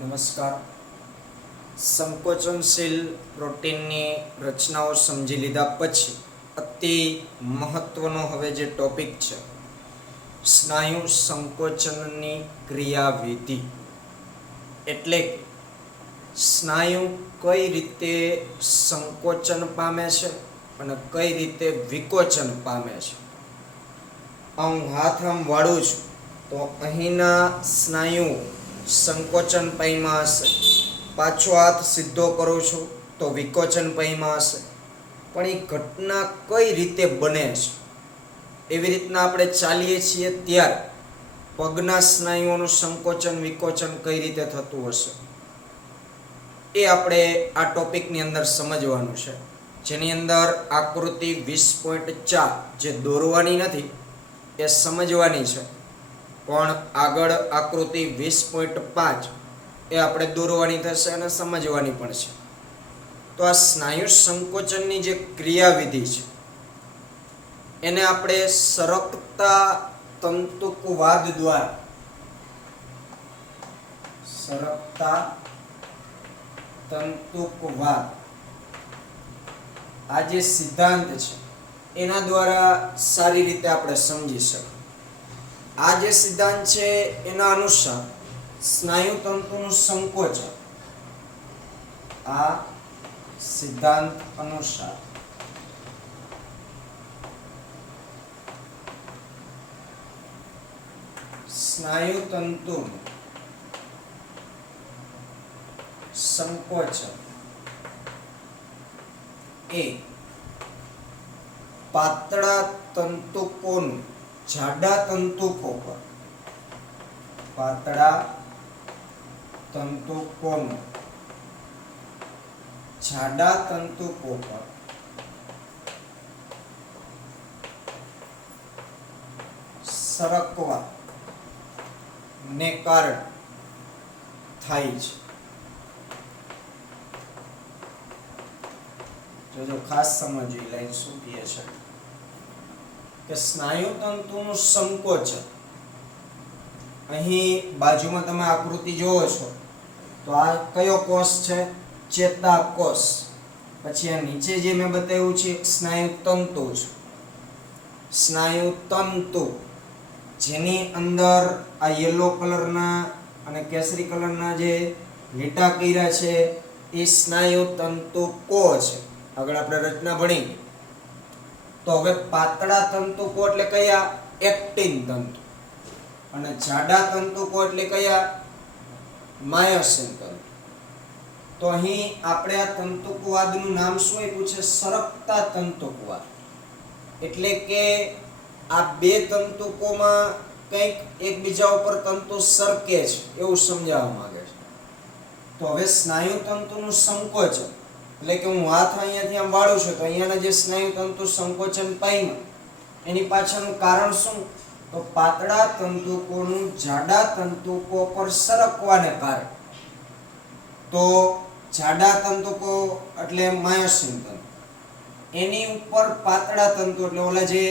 નમસ્કાર. સંકોચનશીલ પ્રોટીનની રચનાઓ સમજી લીધા પછી અતિ મહત્વનો હવે જે ટોપિક છે, સ્નાયુ સંકોચનની ક્રિયાવિધિ. એટલે કે સ્નાયુ કઈ રીતે સંકોચન પામે છે અને કઈ રીતે વિકોચન પામે છે. હું હાથ આમ વાળું છું તો અહીંના સ્નાયુ સંકોચન પામ્યા હશે, પાછો હાથ સીધો કરું છું તો વિકોચન પામ્યા હશે. પણ એ ઘટના કઈ રીતે બને છે? એવી રીતના આપણે ચાલીએ છીએ ત્યારે પગના સ્નાયુઓનું સંકોચન વિકોચન કઈ રીતે થતું હશે એ આપણે આ ટોપિકની અંદર સમજવાનું છે, જેની અંદર આકૃતિ 20.4 જે દોરવાની નથી એ સમજવાની છે, પણ આગળ આકૃતિ 20.5 એ આપણે દોરવાની થશે અને સમજવાની પણ છે. તો આ સ્નાયુ સંકોચનની જે ક્રિયાવિધિ છે એને આપણે સરકતા તંતુકવાદ દ્વારા આ જે સિદ્ધાંત છે એના દ્વારા સારી રીતે આપણે સમજી શકીએ. આ જે સિદ્ધાંત છે એના અનુસાર સ્નાયુ તંતુનું સંકોચન, આ સિદ્ધાંત અનુસાર સ્નાયુ તંતુનું સંકોચન એ પાતળા તંતુકોનું જાડા તંતુકો પર, પાતળા તંતુકોનું જાડા તંતુકો પર સરકવા ને કારણે થાય છે. જો ખાસ સમજવી લાઈન શું કહે છે કે સ્નાયુ તંતુનું સંકોચન, અહીં બાજુમાં તમે આકૃતિ જોવો છો તો આ કયો કોષ છે? ચેતાકોષ. પછી આ નીચે જે મેં બતાવ્યું છે સ્નાયુ તંતુ છે, સ્નાયુ તંતુ જેની અંદર આ યલો કલરના અને કેસરી કલરના જે લીટા કર્યા છે એ સ્નાયુ તંતુકો છે. આગળ આપણે રચના ભણી. તો હવે પાતળા તંતુકો એટલે કયા? એક્ટિન તંતુ. અને જાડા તંતુકો એટલે કયા? માયોસિન તંતુ. તો અહીં આપણે આ તંતુકવાદનું નામ શું આપ્યું છે? સરકતા તંતુકવાદ. એટલે કે આ બે તંતુકોમાં કંઈક એકબીજા ઉપર તંતુ સરકે છે એવું સમજાવવા માંગે છે. તો હવે સ્નાયુ તંતુનું સંકોચન એટલે કે હું હાથ અહીંયાથી આમ વાળું છું તો અહીંયાના જે સ્નાયુ તંતુ સંકોચન પામ્યા એની પાછળનું કારણ શું? તો પાતળા તંતુકોનું જાડા તંતુકો પર સરકવાને કારણે. તો જાડા તંતુકો એટલે માયોસિન તંતુ, એની ઉપર પાતળા તંતુ એટલે ઓલા જે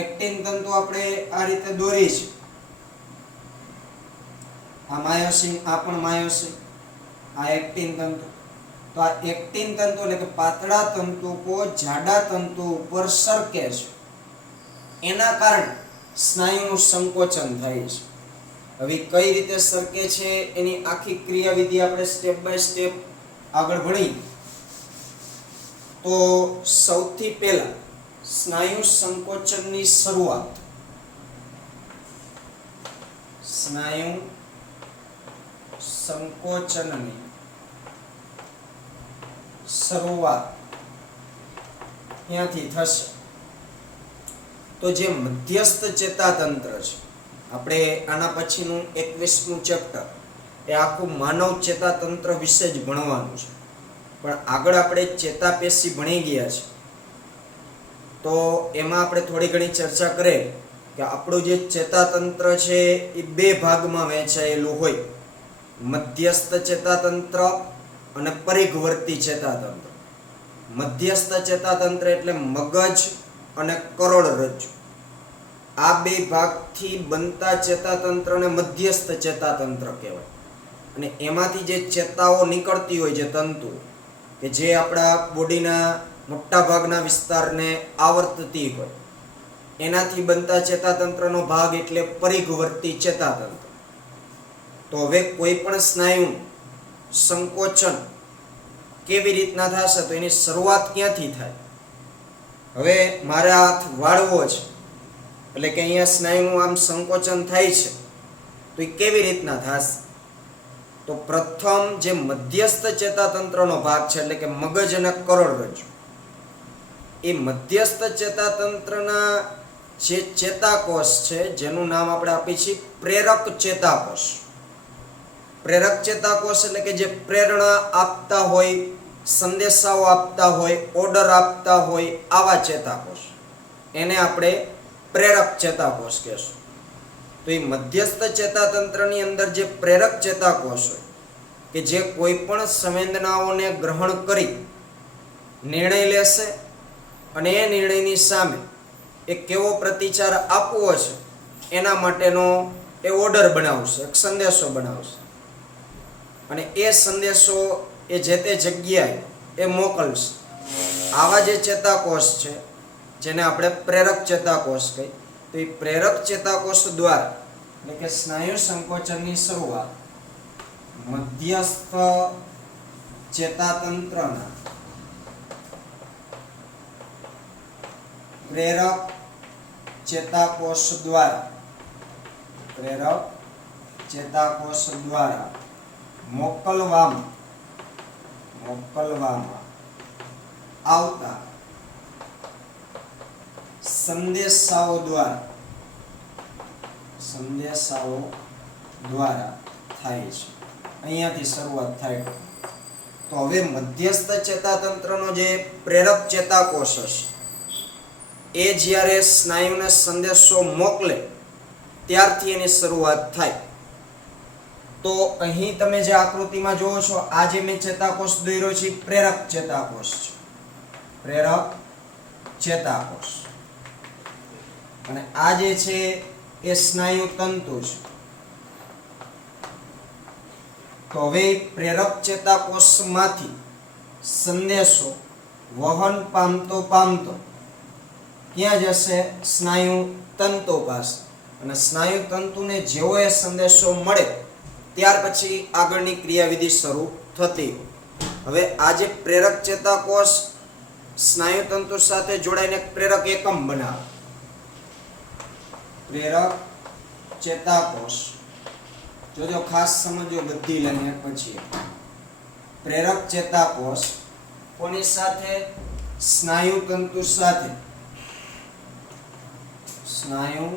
એક્ટિન તંતુ આપણે આ રીતે દોરી છે, આ માયોસિન, આ પણ માયોસિન, આ એક્ટિન તંતુ. તો આ એક્ટિન તંતુ એટલે કે પાતળા તંતુકો જાડા તંતુ ઉપર સરકે છે, એના કારણે સ્નાયુનું સંકોચન થાય છે. હવે કઈ રીતે સરકે છે એની આખી ક્રિયાવિધિ આપણે સ્ટેપ બાય સ્ટેપ આગળ ભણી. તો સૌથી પહેલા સ્નાયુ સંકોચનની શરૂઆત, સ્નાયુ સંકોચનની શરૂઆત ત્યાંથી થશે. તો જે મધ્યસ્થ ચેતાતંત્ર છે, આપણે આના પછીનું 21મું ચેપ્ટર એ આખું માનવ ચેતાતંત્ર વિશે જ ભણવાનું છે, પણ આગળ આપણે ચેતાપેશી ભણી ગયા છે તો એમાં આપણે થોડી ઘણી ચર્ચા કરીએ કે આપણું જે ચેતાતંત્ર છે એ બે ભાગમાં વહેંચાયેલું હોય, મધ્યસ્થ ચેતાતંત્ર અને પરિઘવર્તી ચેતાતંત્ર. મધ્યસ્થ ચેતાતંત્ર એટલે મગજ અને કરોડરજ્જુ. આ બે ભાગથી બનતા ચેતાતંત્રને મધ્યસ્થ ચેતાતંત્ર કહેવાય. અને એમાંથી જે ચેતાઓ નીકળતી હોય, જે તંતુ કે જે આપણા બોડીના મોટા ભાગના વિસ્તારને આવર્તતી હોય, એનાથી બનતા ચેતાતંત્રનો ભાગ એટલે પરિઘવર્તી ચેતાતંત્ર. તો હવે કોઈ પણ સ્નાયુ સંકોચન કેવી રીતના થશે, તો એની શરૂઆત ક્યાંથી થાય? હવે મારે હાથ વાળવો છે, એટલે કે અહીંયા સ્નાયુનું આમ સંકોચન થાય છે, તો એ કેવી રીતના થશે? તો પ્રથમ જે મધ્યસ્થ ચેતાતંત્રનો ભાગ છે, એટલે કે મગજ અને કરોડરજ્જુ, એ મધ્યસ્થ ચેતાતંત્રના જે ચેતાકોષ છે, જેનું નામ આપણે આપીએ છીએ પ્રેરક ચેતાકોષ. પ્રેરક ચેતાકોષ એટલે કે જે પ્રેરણા આપતા હોય, સંદેશાઓ આપતા હોય, ઓર્ડર આપતા હોય, આવા ચેતાકોષ, એને આપણે પ્રેરક ચેતાકોષ કહેશું. તો એ મધ્યસ્થ ચેતાતંત્રની અંદર જે પ્રેરક ચેતાકોષ હોય, કે જે કોઈ પણ સંવેદનાઓને ગ્રહણ કરી નિર્ણય લેશે અને એ નિર્ણયની સામે એક કેવો પ્રતિચાર આપવો છે, એના માટેનો એ ઓર્ડર બનાવશે, એક સંદેશો બનાવશે, અને એ સંદેશો એ જે તે જગ્યાએ એ મોકલશે. આવા જે ચેતાકોષ છે, જેને આપણે પ્રેરક ચેતાકોષ કહીએ, તો એ પ્રેરક ચેતાકોષ દ્વારા, એટલે કે સ્નાયુ સંકોચનની શરૂઆત મધ્યસ્થ ચેતાતંત્રના પ્રેરક ચેતાકોષ દ્વારા મોકલવામાં આવતા સંદેશાઓ દ્વારા થાય છે. અહીંયાથી શરૂઆત થાય. તો હવે મધ્યસ્થ ચેતાતંત્રનો જે પ્રેરક ચેતાકોષ છે, એ જ્યારે સ્નાયુને સંદેશો મોકલે ત્યારથી એની શરૂઆત થાય. તો અહીં તમે જે આકૃતિમાં જોવો છો, આ જે મેં ચેતાકોષ દોર્યો છે, પ્રેરક ચેતાકોષ છે, પ્રેરક ચેતાકોષ. અને આ જે છે એ સ્નાયુ તંતુ છે. તો હવે પ્રેરક ચેતાકોષમાંથી સંદેશો વહન પામતો ક્યાં જશે? સ્નાયુ તંતુ પાસે. અને સ્નાયુ તંતુને જેવો એ સંદેશો મળે ત્યાર પછી આગળની ક્રિયાવિધિ શરૂ થતી. હવે આ જે પ્રેરક ચેતાકોષ સ્નાયુ તંતુ સાથે જોડાઈને પ્રેરક એકમ બનાવે. પ્રેરક ચેતાકોષ, જોજો ખાસ સમજો બધી લાઈન પછી. પ્રેરક ચેતાકોષ કોની સાથે? સ્નાયુ તંતુ સાથે. સ્નાયુ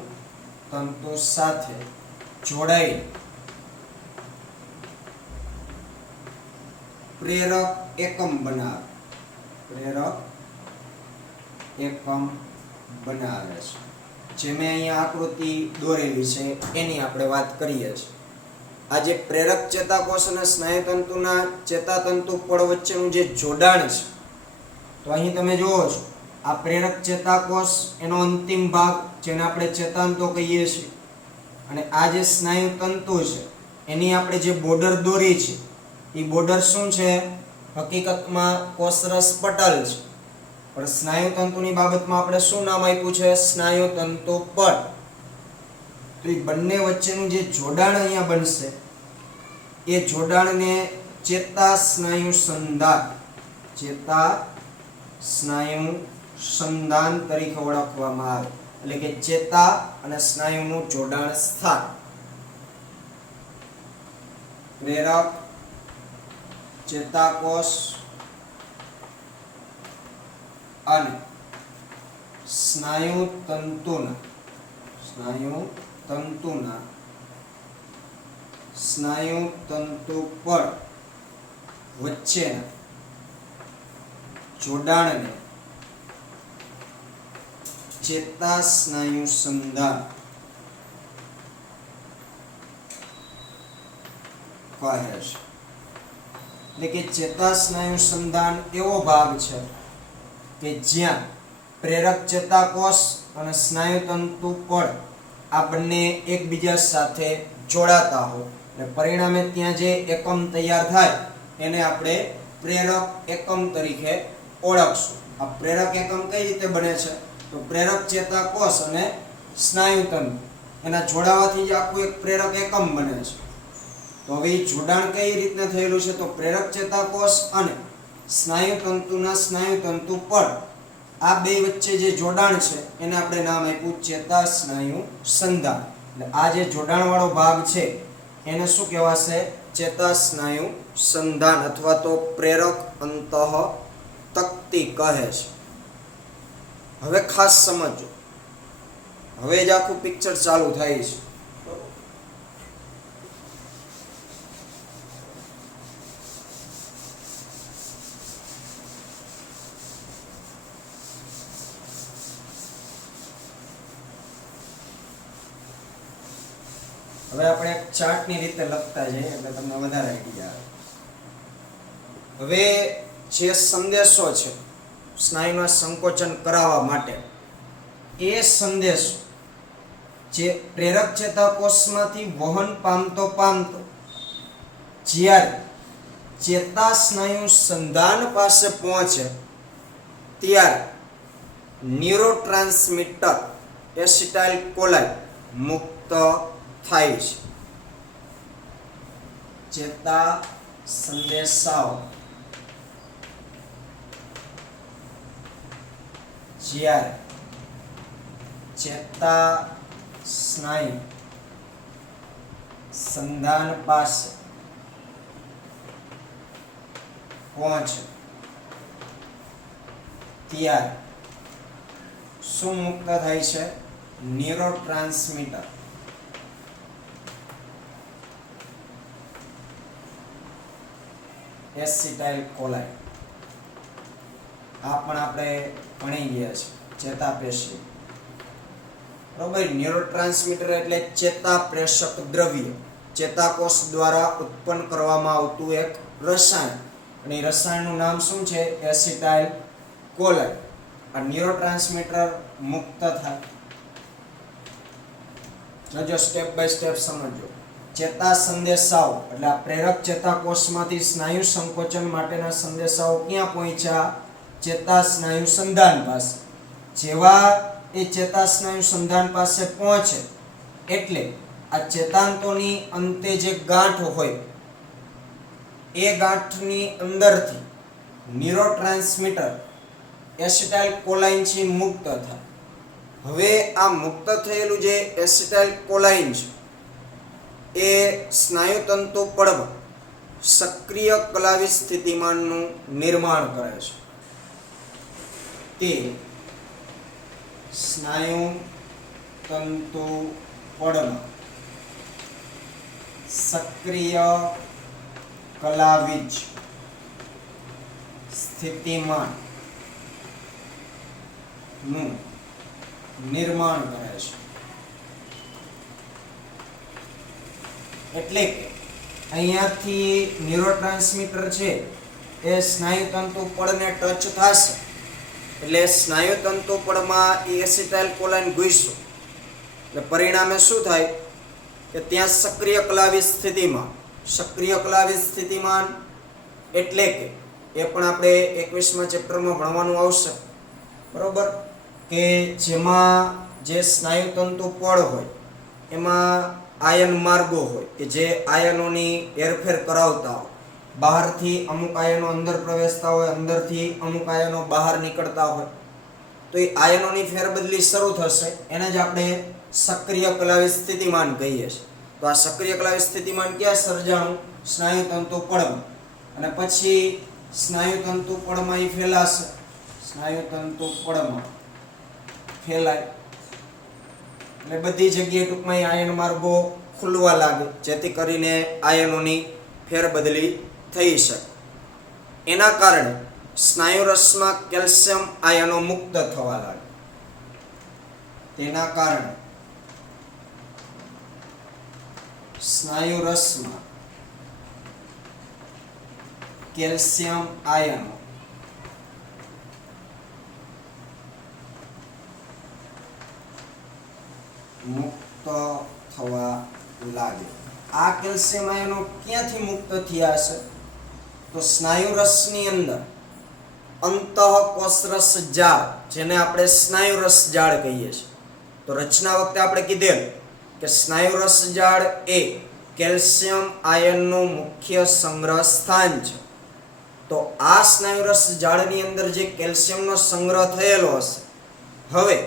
તંતુ સાથે જોડાઈ પ્રેરક એકમ બનાવે. પ્રેરક એકમ બનાવે છે. જે મેં અહીંયા આકૃતિ દોરેલી છે એની આપણે વાત કરીએ છીએ. આ જે પ્રેરક ચેતાકોષ અને સ્નાયુતંતુના ચેતાતંતુ પળ વચ્ચેનું જે જોડાણ છે, તો અહીં તમે જુઓ છો, આ પ્રેરક ચેતાકોષ એનો અંતિમ ભાગ, જેને આપણે ચેતાંતો કહીએ છીએ, અને આ જે સ્નાયુ તંતુ છે એની આપણે જે બોર્ડર દોરી છે, એ બોર્ડર શું છે? હકીકતમાં કોષરસ પટલ છે. પણ સ્નાયુ તંતુની બાબતમાં આપણે શું નામ આપ્યું છે? સ્નાયુ તંતુ પટ. તો એ બંને વચ્ચેનું જે જોડાણ અહીંયા બનશે, એ જોડાણને ચેતા સ્નાયુ સંધાન તરીકે ઓળખવામાં આવે. એટલે કે ચેતા અને સ્નાયુનું જોડાણ સ્થાન. પ્રેરક ચેતાકોષ અને સ્નાયુ તંતુ પર વચ્ચેના જોડાણને ચેતા સ્નાયુ સંધાન કહે છે. એટલે કે ચેતા સ્નાયુ સંધાન એવો ભાગ છે કે જ્યાં પ્રેરક ચેતાકોષ અને સ્નાયુ તંતુ પણ આ બંને એકબીજા સાથે જોડાતા હોય એટલે પરિણામે ત્યાં જે એકમ તૈયાર થાય એને આપણે પ્રેરક એકમ તરીકે ઓળખશું. આ પ્રેરક એકમ કઈ રીતે બને છે? તો પ્રેરક ચેતાકોષ અને સ્નાયુતંતુ એના જોડાવાથી જ આખું એક પ્રેરક એકમ બને છે. તો હવે જોડાણ કઈ રીતે થયેલું છે? તો પ્રેરક ચેતાકોષ અને સ્નાયુતંતુના સ્નાયુતંતુ પડ, આ બે વચ્ચે જે જોડાણ છે એને આપણે નામ આપ્યું ચેતા સ્નાયુ સંધાન. એટલે આ જે જોડાણ વાળો ભાગ છે એને શું કહેવાશે? ચેતા સ્નાયુ સંધાન અથવા તો પ્રેરક અંતઃતક્તિ કહે છે. હવે ખાસ સમજો, હવે જ આખું પિક્ચર ચાલુ થાય છે. હવે આપણે એક ચાર્ટની રીતે લખતા જઈએ એટલે તમને વધારે આઈડિયા આવે. હવે જે સંદેશો છે સ્નાયુના સંકોચન કરાવવા માટે, એ સંદેશો જે પ્રેરક ચેતાકોષમાંથી વહન પામતો જ્યારે ચેતા સ્નાયુ સંધાન પાસે પહોંચે ત્યારે ન્યુરોટ્રાન્સમીટર એસિટાઇલ કોલાઇન મુક્ત થાય છે. ચેતા સંદેશાઓ જ્યારે ચેતા સ્નાયુ સંધાન પાસે પહોંચે ત્યારે શું મુક્ત થાય છે? Neurotransmitter acetylcholine. આ પણ આપણે ભણી ગયા છે, ચેતાપેશી. બરોબર. ન્યુરોટ્રાન્સમીટર એટલે ચેતાપ્રેષક દ્રવ્ય, ચેતાકોષ દ્વારા ઉત્પન્ન કરવામાં આવતું એક રસાયણ, અને એ રસાયણનું નામ શું છે? એસિટાઇલ કોલાઇન. આ ન્યુરોટ્રાન્સમીટર મુક્ત થાય. જો સ્ટેપ બાય સ્ટેપ સમજો. ચેતા સંદેશાઓ એટલે આ પ્રેરક ચેતાકોષમાંથી સ્નાયુ સંકોચન માટેના સંદેશાઓ ક્યાં પહોંચ્યા? ચેતા સ્નાયુ સંધાન પાસે. જેવા એ ચેતા સ્નાયુ સંધાન પાસે પહોંચે એટલે આ ચેતાંતોની અંતે જે ગાંઠ હોય એ ગાંઠની અંદરથી ન્યુરોટ્રાન્સમીટર એસિટાઇલ કોલાઇન થી મુક્ત થાય. હવે આ મુક્ત થયેલું જે એસિટાઇલ કોલાઇન છે એ સ્નાયુતંતુ પડમાં સક્રિય કલાવી સ્થિતિમાનનું નિર્માણ કરે છે. તે સ્નાયુતંતુ પડમાં સક્રિય કલાવીજ સ્થિતિમાન નું નિર્માણ કરે છે. એટલે કે અહીંયાથી ન્યુરોટ્રાન્સમીટર છે એ સ્નાયુતંતુ પડને ટચ થશે એટલે સ્નાયુતંતુ પડમાં એસિટાઇલ કોલાઇન ઘૂસશે એટલે પરિણામે શું થાય કે ત્યાં સક્રિય કલાવી સ્થિતિમાન એટલે કે એ પણ આપણે 21મા ચેપ્ટરમાં ભણવાનું આવશે. બરોબર. કે જેમાં જે સ્નાયુતંતુ પડ હોય એમાં આયન માર્ગો હોય કે જે આયનોની હેરફેર કરાવતા હોય. બહારથી અમુક આયનો અંદર પ્રવેશતા હોય, અંદરથી અમુક આયનો બહાર નીકળતા હોય. તો એ આયનોની ફેરબદલી શરૂ થશે એને જ આપણે સક્રિય કલાવી સ્થિતિમાન કહીએ છીએ. તો આ સક્રિય કલાવી સ્થિતિમાન ક્યાં સર્જાણું? સ્નાયુતંતુ પડમાં. અને પછી સ્નાયુતંતુ પડમાં એ ફેલાશે, સ્નાયુતંતુ પડમાં ફેલાય એટલે બધી જગ્યાએ ટૂંકમાં આયન માર્ગો ખુલવા લાગે જેથી કરીને આયનોની ફેરબદલી થઈ શકે. એના કારણે સ્નાયુરસમાં કેલ્શિયમ આયનો મુક્ત થવા લાગે. તેના કારણે સ્નાયુરસમાં કેલ્શિયમ આયનો મુક્ત થવા લાગે. આ કેલ્શિયમ આયનો ક્યાંથી મુક્ત થયા છે? તો સ્નાયુરસની અંદર અંતઃકોષરસ જાળ, જેને આપણે સ્નાયુરસ જાળ કહીએ છીએ. તો રચના વખતે આપણે કીધેલ કે સ્નાયુરસ જાળ એ કેલ્શિયમ આયનનું મુખ્ય સંગ્રહ સ્થાન છે. તો આ સ્નાયુરસ જાળની અંદર જે કેલ્શિયમનો સંગ્રહ થયેલો હશે, હવે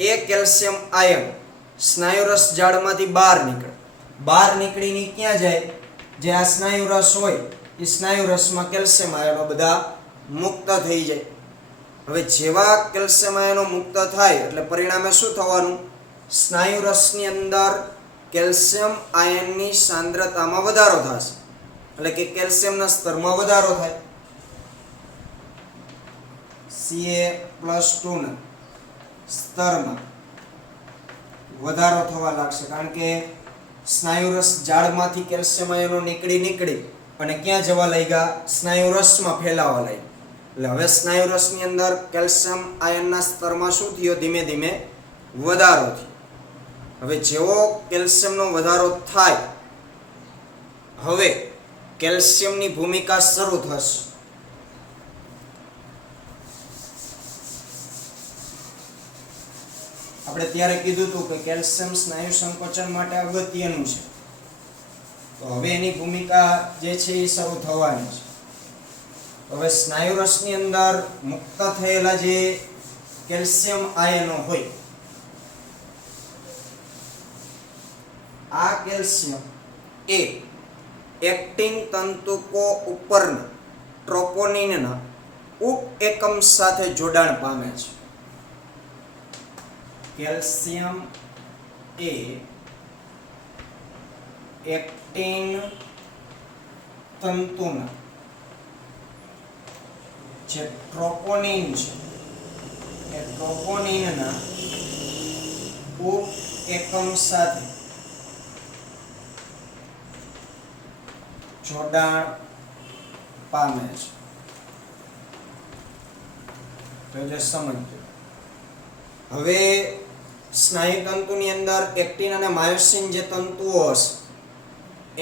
એ કેલ્શિયમ આયન સ્નાયુરસ જાળમાંથી બહાર નીકળીને ક્યાં જાય? જે આ સ્નાયુરસ હોય એ સ્નાયુરસમાં કેલ્શિયમ આયનો બધા મુક્ત થઈ જાય. હવે જેવા કેલ્શિયમ આયનો મુક્ત થાય એટલે પરિણામે શું થવાનું? સ્નાયુરસની અંદર કેલ્શિયમ આયનની સાંદ્રતામાં વધારો થશે, એટલે કે કેલ્શિયમના સ્તરમાં વધારો થાય. Ca+2 ના સ્તરમાં વધારો થવા લાગશે, કારણ કે સ્નાયુરસ જાળમાંથી કેલ્શિયમ આયનો નીકળી અને ક્યાં જવા લાગ્યા? સ્નાયુરસમાં ફેલાવા લાગ્યા. એટલે હવે સ્નાયુરસની અંદર કેલ્શિયમ આયનના સ્તરમાં શું થયો? ધીમે ધીમે વધારો થયો. હવે જેવો કેલ્શિયમનો વધારો થાય, હવે કેલ્શિયમની ભૂમિકા શરૂ થશે. આપણે ત્યારે કીધું હતું કે કેલ્શિયમ સ્નાયુ સંકોચન માટે અગત્યનું છે. તો હવે એની ભૂમિકા જે છે એ શરૂ થવાની છે. હવે સ્નાયુરસની અંદર મુક્ત થયેલા જે કેલ્શિયમ આયનો હોય, આ કેલ્શિયમ એ એક્ટિન તંતુકો ઉપરના ટ્રોપોનિનના ઉપ એકમ સાથે જોડાણ પામે છે. કેલ્શિયમ એ એક્ટિન તંતુના જે ટ્રોપોનિન છે એ ટ્રોપોનિનના ઉપ એકમ સાથે જોડાણ પામે છે. તો જે સમજો, હવે સ્નાયુ તંતુની અંદર એક્ટિન અને માયોસિન જે તંતુઓ હશે,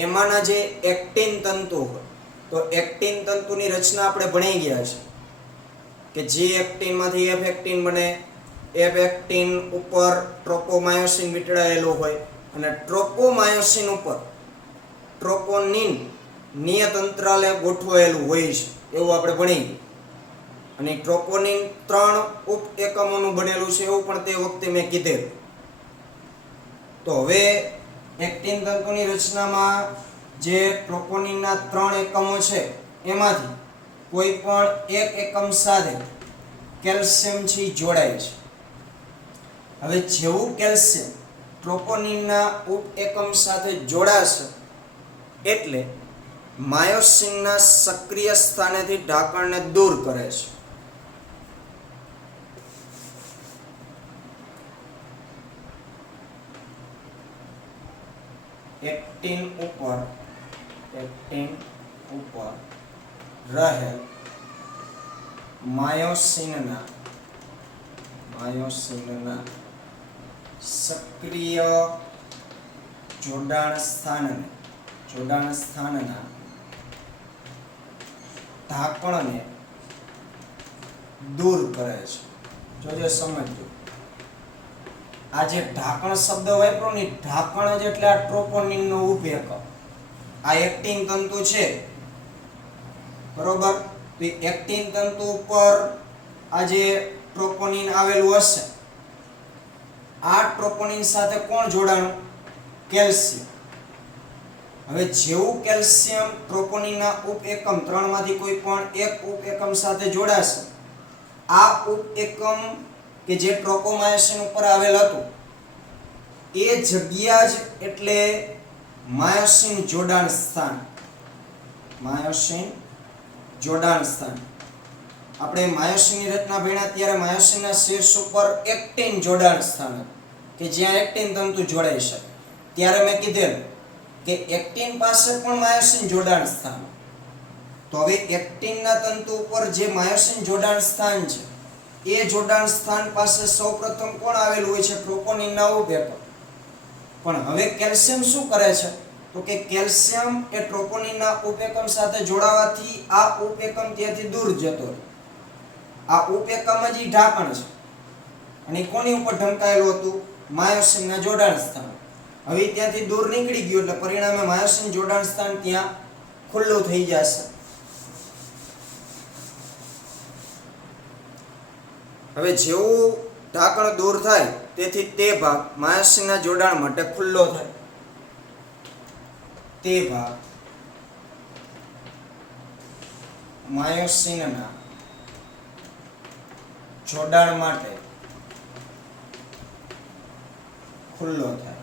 એમાંના જે એક્ટિન તંતુ હોય, તો એક્ટિન તંતુની રચના આપણે ભણી ગયા છે કે જે એક્ટિનમાંથી એફ એક્ટિન બને. એફ એક્ટિન ઉપર ટ્રોપોમાયોસિન વીંટળાયેલું હોય અને ટ્રોપોમાયોસિન ઉપર ટ્રોપોનિન નિયત અંતરાલે ગોઠવાયેલું હોય છે, એવું આપણે ભણી. અને ટ્રોપોનિન 3 ઉપ એકમોનું બનેલું છે, એવું પણ તે વખતે મેં કીધેલું. તો હવે એક્ટિન તંતુની રચનામાં જે ટ્રોપોનિનના 3 એકમો છે, એમાંથી કોઈ પણ એક એકમ સાથે કેલ્શિયમ છે જોડાય છે. હવે જેવું કેલ્શિયમ ટ્રોપોનિનના ઉપ એકમ સાથે જોડાશે એટલે માયોસિનના સક્રિય સ્થાનેથી ઢાંકણને દૂર કરે છે. એક્ટિન ઉપર રહેલ માયોસિનના સક્રિય જોડાણ સ્થાનના ઢાંકણને દૂર કરે છે. જોજો સમજો, આ જે ઢાંકણ શબ્દ વાપરો ને, ઢાંકણ જ એટલે આ ટ્રોપોનિનનો ઉપ એકમ. આ એક્ટિન તંતુ છે, બરોબર? તો એક્ટિન તંતુ ઉપર આ જે ટ્રોપોનિન આવેલું હશે, આ ટ્રોપોનિન સાથે કોણ જોડાણું? કેલ્શિયમ. હવે જેવું કેલ્શિયમ ટ્રોપોનિનના ઉપ એકમ 3 માંથી કોઈ પણ એક ઉપ એકમ સાથે જોડાશે, આ ઉપ એકમ કે જે ટ્રોપોમાયોસિન ઉપર આવેલ હતું, એ જગ્યા જ એટલે માયોસિન જોડાણ સ્થાન. આપણે માયોસિનની રચના ભણ્યા ત્યારે માયોસિનના શીર્ષ ઉપર એક્ટિન જોડાણ સ્થાન કે જ્યાં એક્ટિન તંતુ જોડાઈ શકે. ત્યારે મેં કીધેલું કે એક્ટિન પાસે પણ માયોસિન જોડાણ સ્થાન. તો હવે એક્ટિનના તંતુ ઉપર જે માયોસિન જોડાણ સ્થાન છે, એ જોડાણ સ્થાન પાસે સૌપ્રથમ કોણ આવેલું હોય છે? ટ્રોપોનિનના ઉપ એકમ. પણ હવે કેલ્શિયમ શું કરે છે? તો કે કેલ્શિયમ એ ટ્રોપોનિનના ઉપએકમ સાથે જોડાવાથી આ ઉપએકમ ત્યાંથી દૂર જતો રહે. આ ઉપએકમ જ ઢાંકણ છે અને કોની ઉપર ઢંકાયેલું હતું? માયોસિનના જોડાણ સ્થાન. હવે ત્યાંથી દૂર નીકળી ગયું એટલે પરિણામે માયોસિન જોડાણ સ્થાન ત્યાં ખુલ્લું થઈ જશે. હવે જેવું ઢાંકણ દૂર થાય તેથી તે ભાગ માયોસિનના જોડાણ માટે ખુલ્લો થાય. તે ભાગ માયોસિનના જોડાણ માટે ખુલ્લો થાય.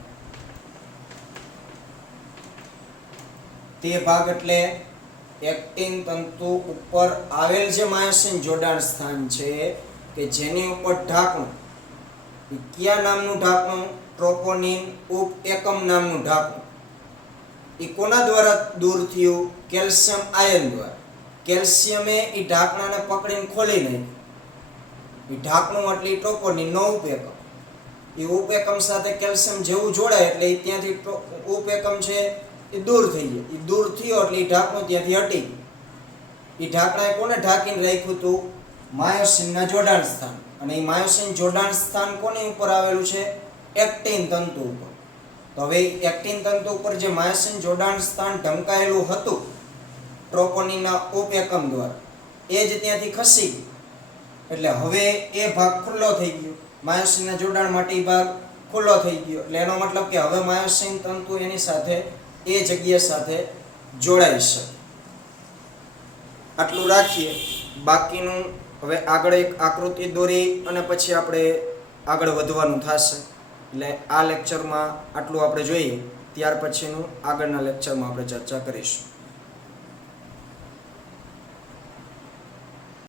તે ભાગ એટલે એક્ટિન તંતુ ઉપર આવેલ જે માયોસિન જોડાણ સ્થાન છે કે જેની ઉપર ઢાંકણું, કયા નામનું ઢાંકણું? ટ્રોપોનિન ઉપએકમ નામનું ઢાંકણું. એ કોના દ્વારા દૂર થયું? કેલ્શિયમ આયન દ્વારા. કેલ્શિયમે એ ઢાંકણાને પકડીને ખોલી નાખ્યું. એ ઢાંકણું એટલે ટ્રોપોનિનનો ઉપએકમ. એ ઉપએકમ સાથે કેલ્શિયમ જેવું જોડાય એટલે ત્યાંથી ઉપએકમ છે એ દૂર થઈ ગયો. એ દૂર થયો એટલે એ ઢાંકણું ત્યાંથી હટી ગયું. એ ઢાંકણાએ કોને ઢાંકીને રાખ્યું હતું? માયોસિનના જોડાણ સ્થાન. અને એ માયોસિન જોડાણ સ્થાન કોની ઉપર આવેલું છે? એક્ટિન તંતુ ઉપર. તો હવે એક્ટિન તંતુ ઉપર જે માયોસિન જોડાણ સ્થાન ઢંકાયેલું હતું ટ્રોપોનિનના ઉપએકમ દ્વારા, એ જ ત્યાંથી ખસી ગયું. એટલે હવે એ ભાગ ખુલ્લો થઈ ગયો. માયોસિનના જોડાણ માટે એ ભાગ ખુલ્લો થઈ ગયો. એટલે એનો મતલબ કે હવે માયોસિન તંતુ એની સાથે એ જગ્યા સાથે જોડાઈ શકે. આટલું રાખીએ. બાકીનું હવે આગળ એક આકૃતિ દોરી અને પછી આપણે આગળ વધવાનું થશે. એટલે આ લેક્ચરમાં આટલું આપણે જોઈએ. ત્યાર પછીનું આગળના લેક્ચરમાં આપણે ચર્ચા કરીશું.